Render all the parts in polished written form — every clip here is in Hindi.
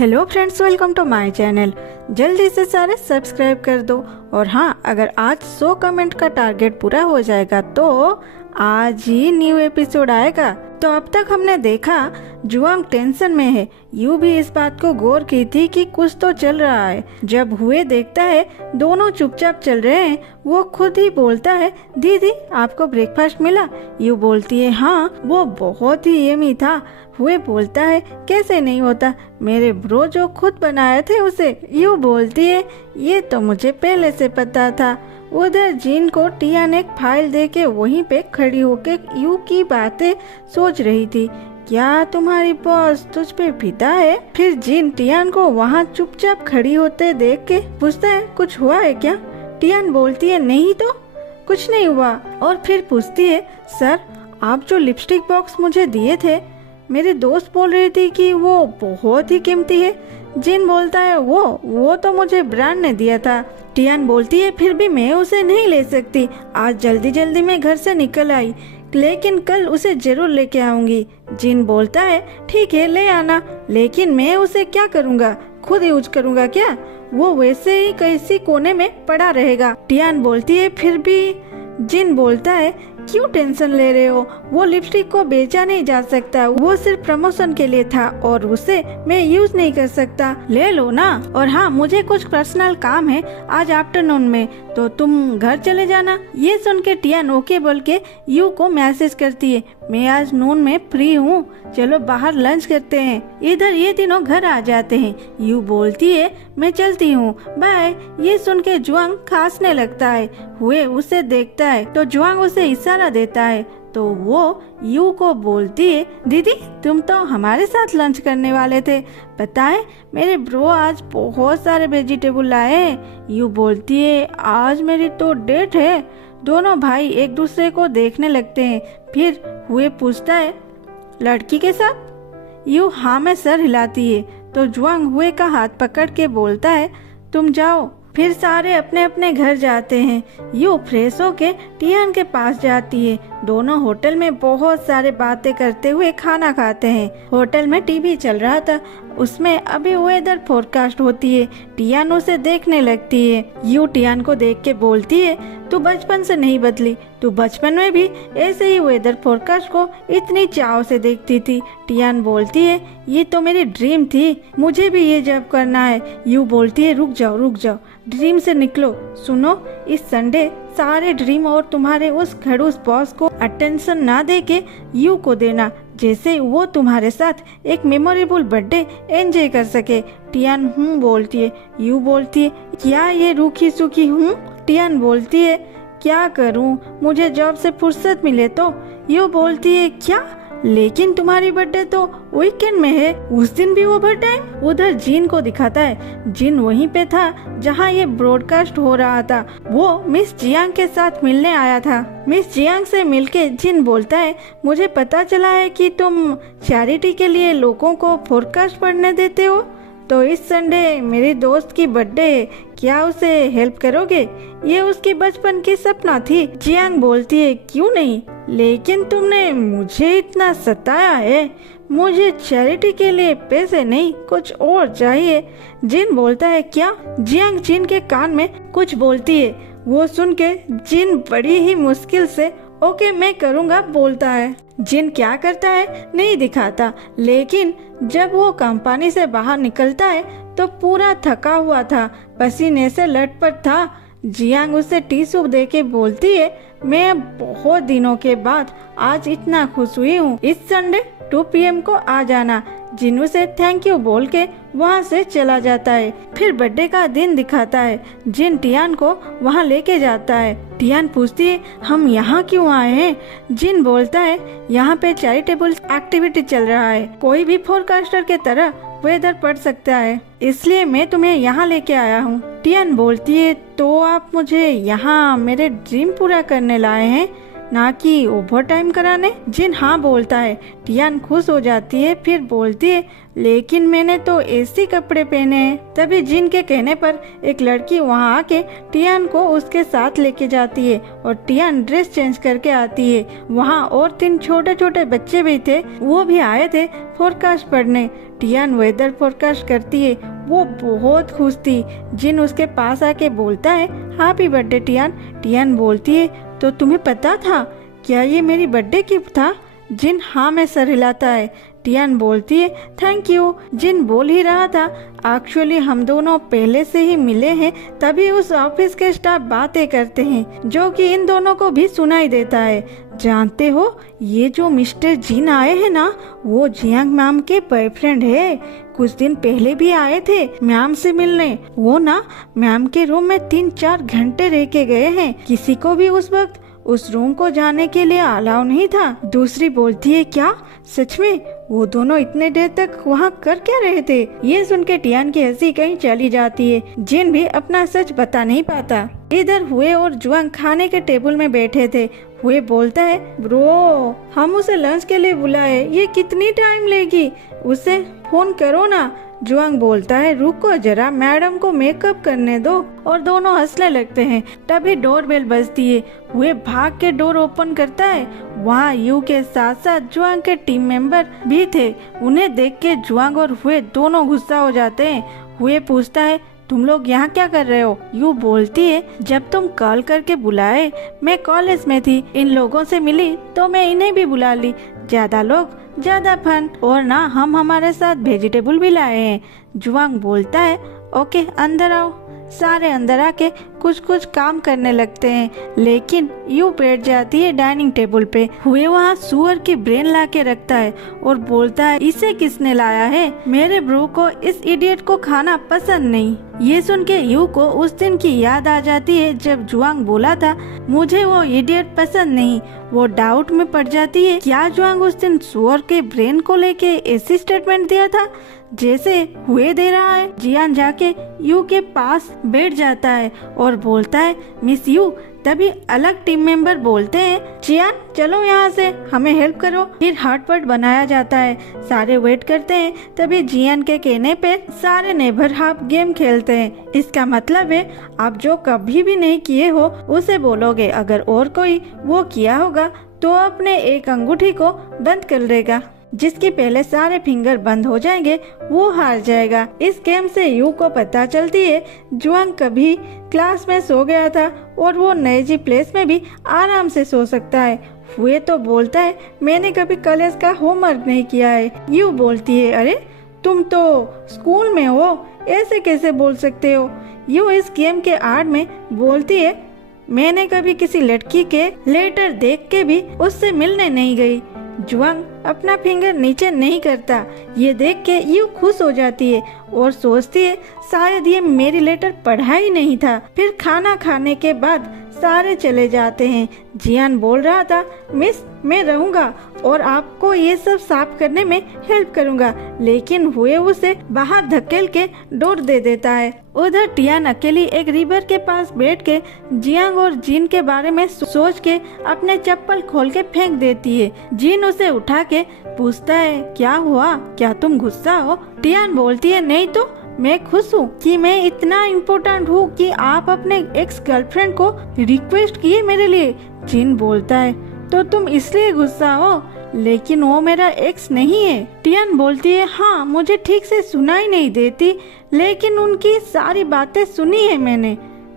Hello friends, welcome to my channel. जल्दी से सारे सब्सक्राइब कर दो। और हाँ, अगर आज 100 कमेंट का टारगेट पूरा हो जाएगा तो आज ही न्यू एपिसोड आएगा। तो अब तक हमने देखा जुआंग टेंशन में है। यू भी इस बात को गौर की थी कि कुछ तो चल रहा है। जब हुए देखता है दोनों चुपचाप चल रहे हैं, वो खुद ही बोलता है, दीदी आपको ब्रेकफास्ट मिला? यू बोलती है हाँ, वो बहुत ही यमी था। हुए बोलता है कैसे नहीं होता, मेरे ब्रो जो खुद बनाए थे उसे। यू बोलती है ये तो मुझे पहले से पता था। उधर जिन को टियान एक फाइल देके वहीं पे खड़ी होके यू की बातें सोच रही थी। क्या तुम्हारी बॉस तुझ पे फिदा है? फिर जिन टियान को वहाँ चुपचाप खड़ी होते देख के पूछता है कुछ हुआ है क्या? टियान बोलती है नहीं तो कुछ नहीं हुआ। और फिर पूछती है सर, आप जो लिपस्टिक बॉक्स मुझे दिए थे, मेरी दोस्त बोल रही थी कि वो बहुत ही कीमती है। जिन बोलता है वो तो मुझे ब्रांड ने दिया था। टियान बोलती है फिर भी मैं उसे नहीं ले सकती। आज जल्दी जल्दी मैं घर से निकल आई, लेकिन कल उसे जरूर लेके आऊंगी। जिन बोलता है ठीक है ले आना, लेकिन मैं उसे क्या करूँगा? खुद यूज करूँगा क्या? वो वैसे ही किसी कोने में पड़ा रहेगा। टियान बोलती है फिर भी। जिन बोलता है क्यों टेंशन ले रहे हो? वो लिपस्टिक को बेचा नहीं जा सकता, वो सिर्फ प्रमोशन के लिए था और उसे मैं यूज नहीं कर सकता। ले लो ना। और हाँ, मुझे कुछ पर्सनल काम है आज आफ्टरनून में, तो तुम घर चले जाना। ये सुन के टियान ओके बोल के यू को मैसेज करती है, मैं आज नून में फ्री हूँ, चलो बाहर लंच करते हैं। इधर ये तीनों घर आ जाते हैं। यू बोलती है मैं चलती हूँ, बाय। ये सुन के जुआंग खांसने लगता है। हुए उसे देखता है तो जुआंग उसे इशारा देता है, तो वो यू को बोलती है दीदी तुम तो हमारे साथ लंच करने वाले थे, पता है मेरे ब्रो आज बहुत सारे वेजिटेबल लाए हैं। यू बोलती है आज मेरी तो डेट है। दोनों भाई एक दूसरे को देखने लगते हैं। फिर हुए पूछता है लड़की के साथ? यू हाँ में सर हिलाती है। तो जुआंग हुए का हाथ पकड़ के बोलता है तुम जाओ। फिर सारे अपने अपने घर जाते हैं। यू फ्रेश होके टियान के पास जाती है। दोनों होटल में बहुत सारे बातें करते हुए खाना खाते हैं। होटल में टीवी चल रहा था, उसमें अभी वेदर फोरकास्ट होती है। टियान उसे देखने लगती है। यू टियान को देख के बोलती है तू बचपन से नहीं बदली, तू बचपन में भी ऐसे ही वेदर फोरकास्ट को इतनी चाव से देखती थी। टियान बोलती है ये तो मेरी ड्रीम थी, मुझे भी ये जॉब करना है। यू बोलती है रुक जाओ, ड्रीम से निकलो। सुनो, इस संडे सारे ड्रीम और तुम्हारे उस खड़ूस बॉस को अटेंशन ना देके यू को देना, जैसे वो तुम्हारे साथ एक मेमोरेबल बर्थडे एंजॉय कर सके। टियान हूँ बोलती है। यू बोलती है क्या ये रूखी सूखी हूँ? टियान बोलती है क्या करूँ, मुझे जॉब से फुर्सत मिले तो। यू बोलती है क्या, लेकिन तुम्हारी बर्थडे तो वीकेंड में है, उस दिन भी ओवर टाइम। उधर जिन को दिखाता है। जिन वहीं पे था जहाँ ये ब्रॉडकास्ट हो रहा था। वो मिस जियांग के साथ मिलने आया था। मिस जियांग से मिलके जिन बोलता है मुझे पता चला है कि तुम चैरिटी के लिए लोगों को फोरकास्ट पढ़ने देते हो, तो इस संडे मेरी दोस्त की बर्थडे है, क्या उसे हेल्प करोगे? ये उसकी बचपन की सपना थी। जियांग बोलती है क्यों नहीं, लेकिन तुमने मुझे इतना सताया है, मुझे चैरिटी के लिए पैसे नहीं कुछ और चाहिए। जिन बोलता है क्या? जियांग जिन के कान में कुछ बोलती है। वो सुन के जिन बड़ी ही मुश्किल से ओके मैं करूँगा बोलता है। जिन क्या करता है नहीं दिखाता, लेकिन जब वो कंपनी से बाहर निकलता है तो पूरा थका हुआ था, पसीने से लटपट था। जियांग उसे टिश्यू देके बोलती है मैं बहुत दिनों के बाद आज इतना खुश हुई हूँ, इस संडे 2 PM को आ जाना। जिन उसे थैंक यू बोल के वहाँ से चला जाता है। फिर बर्थडे का दिन दिखाता है। जिन टियान को वहाँ लेके जाता है। टियान पूछती है हम यहाँ क्यों आए हैं? जिन बोलता है यहाँ पे चैरिटेबल एक्टिविटी चल रहा है, कोई भी फोरकास्टर के तरह वेदर पढ़ सकता है, इसलिए मैं तुम्हें यहाँ लेके आया हूँ। टियान बोलती है तो आप मुझे यहाँ मेरे ड्रीम पूरा करने लाए हैं? ना कि ओवर टाइम कराने। जिन हाँ बोलता है। टियान खुश हो जाती है, फिर बोलती है लेकिन मैंने तो ऐसे कपड़े पहने हैं। तभी जिन के कहने पर एक लड़की वहाँ आके टियान को उसके साथ लेके जाती है और टियान ड्रेस चेंज करके आती है। वहाँ और 3 छोटे छोटे बच्चे भी थे, वो भी आए थे फोरकास्ट पढ़ने। टियान वेदर फोरकास्ट करती है, वो बहुत खुश थी। जिन उसके पास आके बोलता है हैप्पी बर्थडे टियान। टियान बोलती है तो तुम्हें पता था क्या ये मेरी बर्थडे गिफ्ट था? जिन हाँ में सर हिलाता है। टियान बोलती है थैंक यू। जिन बोल ही रहा था एक्चुअली हम दोनों पहले से ही मिले हैं, तभी उस ऑफिस के स्टाफ बातें करते हैं जो कि इन दोनों को भी सुनाई देता है। जानते हो ये जो मिस्टर जिन आए हैं ना, वो जियांग मैम के बॉयफ्रेंड है। कुछ दिन पहले भी आए थे मैम से मिलने। वो ना मैम के रूम में 3-4 घंटे रह के गए हैं। किसी को भी उस वक्त उस रूम को जाने के लिए अलाउ नहीं था। दूसरी बोलती है क्या सच में? वो दोनों इतने देर तक वहाँ कर क्या रहे थे? ये सुन के टियान की हंसी कहीं चली जाती है। जिन भी अपना सच बता नहीं पाता। इधर हुए और जुआंग खाने के टेबल में बैठे थे। हुए बोलता है ब्रो हम उसे लंच के लिए बुलाए, ये कितनी टाइम लेगी? उसे फोन करो ना। जुआंग बोलता है रुको जरा, मैडम को मेकअप करने दो। और दोनों हंसने लगते हैं। तभी डोरबेल बजती है। हुए भाग के डोर ओपन करता है। वहाँ यू के साथ साथ जुआंग के टीम मेंबर भी थे। उन्हें देख के जुआंग और हुए दोनों गुस्सा हो जाते हैं। हुए पूछता है तुम लोग यहाँ क्या कर रहे हो? यू बोलती है जब तुम कॉल करके बुलाए मैं कॉलेज में थी, इन लोगों से मिली तो मैं इन्हें भी बुला ली। ज्यादा लोग ज्यादा फन, और ना हम हमारे साथ वेजिटेबल भी लाए हैं। जुआंग बोलता है ओके अंदर आओ। सारे अंदर आके कुछ कुछ काम करने लगते हैं, लेकिन यू बैठ जाती है डाइनिंग टेबल पे। हुए वहाँ सुअर की ब्रेन ला के रखता है और बोलता है इसे किसने लाया है? मेरे ब्रो को इस इडियट को खाना पसंद नहीं। ये सुन के यू को उस दिन की याद आ जाती है जब जुआंग बोला था मुझे वो इडियट पसंद नहीं। वो डाउट में पड़ जाती है क्या जुआंग उस दिन सुअर के ब्रेन को लेके ऐसी स्टेटमेंट दिया था जैसे हुए दे रहा है। जियान जाके यू के पास बैठ जाता है और बोलता है मिस यू। तभी अलग टीम मेंबर बोलते हैं जियान चलो यहाँ से हमें हेल्प करो। फिर हॉटपॉट बनाया जाता है। सारे वेट करते हैं। तभी जियान के कहने पे सारे नेबर हाफ गेम खेलते हैं। इसका मतलब है आप जो कभी भी नहीं किए हो उसे बोलोगे, अगर और कोई वो किया होगा तो अपने एक अंगूठी को बंद कर देगा। जिसके पहले सारे फिंगर बंद हो जाएंगे वो हार जाएगा। इस गेम से यू को पता चलती है जुआंग कभी क्लास में सो गया था और वो नए जी प्लेस में भी आराम से सो सकता है। हुए तो बोलता है मैंने कभी कॉलेज का होमवर्क नहीं किया है। यू बोलती है अरे तुम तो स्कूल में हो, ऐसे कैसे बोल सकते हो? यू इस गेम के आड़ में बोलती है मैंने कभी किसी लड़की के लेटर देख के भी उससे मिलने नहीं गई। जुआंग अपना फिंगर नीचे नहीं करता। ये देख के यू खुश हो जाती है और सोचती है शायद ये मेरी लेटर पढ़ा ही नहीं था। फिर खाना खाने के बाद सारे चले जाते हैं। जियान बोल रहा था मिस मैं रहूंगा और आपको ये सब साफ करने में हेल्प करूंगा, लेकिन हुए उसे बाहर धकेल के डोर दे देता है। उधर टियान अकेली एक रिवर के पास बैठ के जियांग और जिन के बारे में सोच के अपने चप्पल खोल के फेंक देती है। जिन उसे उठा के पूछता है क्या हुआ, क्या तुम गुस्सा हो? टियान बोलती है नहीं तो मैं खुश हूँ कि मैं इतना इम्पोर्टेंट हूँ कि आप अपने एक्स गर्लफ्रेंड को रिक्वेस्ट किए मेरे लिए। जिन बोलता है तो तुम इसलिए गुस्सा हो, लेकिन वो मेरा एक्स नहीं है। टियान बोलती है हाँ मुझे ठीक से सुनाई नहीं देती, लेकिन उनकी सारी बातें सुनी है मैंने।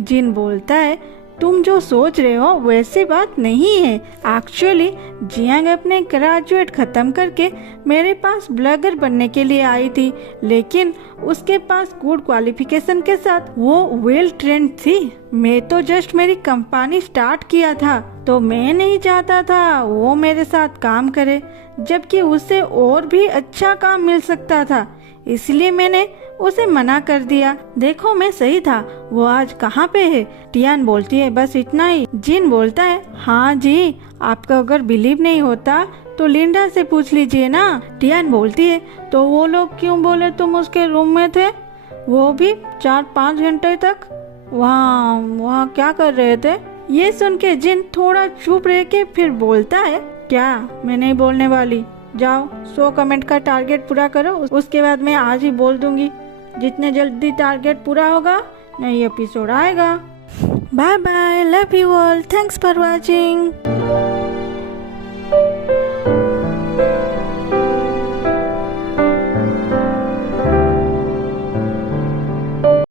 जिन बोलता है तुम जो सोच रहे हो वैसी बात नहीं है। एक्चुअली जियांग अपने ग्रेजुएट खत्म करके मेरे पास ब्लॉगर बनने के लिए आई थी, लेकिन उसके पास गुड क्वालिफिकेशन के साथ वो वेल ट्रेंड थी। मैं तो जस्ट मेरी कंपनी स्टार्ट किया था, तो मैं नहीं चाहता था वो मेरे साथ काम करे, जबकि उसे और भी अच्छा काम मिल सकता था, इसलिए मैंने उसे मना कर दिया। देखो मैं सही था, वो आज कहाँ पे है? टियान बोलती है बस इतना ही। जिन बोलता है हाँ जी, आपका अगर बिलीव नहीं होता तो लिंडा से पूछ लीजिए ना। टियान बोलती है तो वो लोग क्यों बोले तुम उसके रूम में थे, वो भी 4-5 घंटे तक? वहाँ क्या कर रहे थे? ये सुन के जिन थोड़ा चुप रह के फिर बोलता है, क्या मैं नहीं बोलने वाली, जाओ 100 कमेंट का टारगेट पूरा करो, उसके बाद मैं आज ही बोल दूंगी। जितने जल्दी टारगेट पूरा होगा नई एपिसोड आएगा। Bye bye, love you all, thanks for watching.